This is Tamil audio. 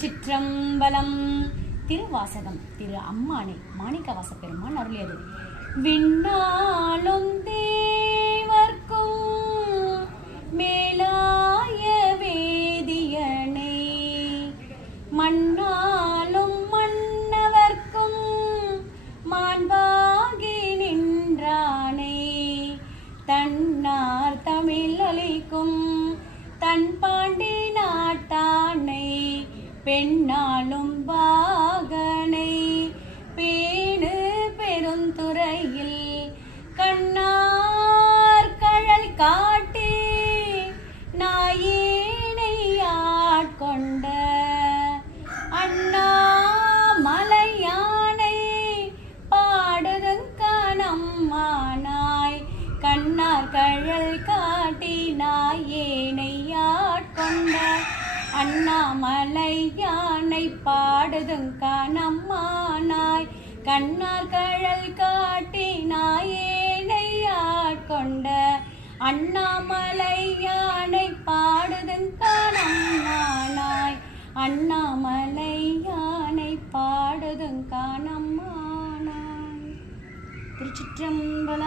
திருச்சிற்றம்பலம். திருவாசகம் திரு அம்மானை மாணிக்கவாச பெருமான் அருளியது. விண்ணாலும் தேவர்க்கும் மேலாய வேதியனை, மண்ணாலும் மன்னவர்க்கும் மாண்பாகி நின்றானை, தன்னார் தமிழ் அளிக்கும் தன் பாண்டி நாட்டானை, பெண்ணாலும் பாகனை பேணு பெருந்துறையில் கண்ணார் கழல் காட்டி நாயேனை ஆட்கொண்ட அண்ணாமலையானை பாடுதுங்கனம்மானாய், கண்ணார் கழல் காட்டி நாயேனை ஆட்கொண்ட அண்ணாமலையானை பாடுதுங்கனம்மானாய், கண்ணார் கழல் காட்டி நாயேனை ஆட்கொண்ட அண்ணாமலையானை பாடுதுங்கனம்மானாய், அண்ணாமலையானை பாடுதுங்கனம்மானாய். திருச்சிற்றம்பலம்.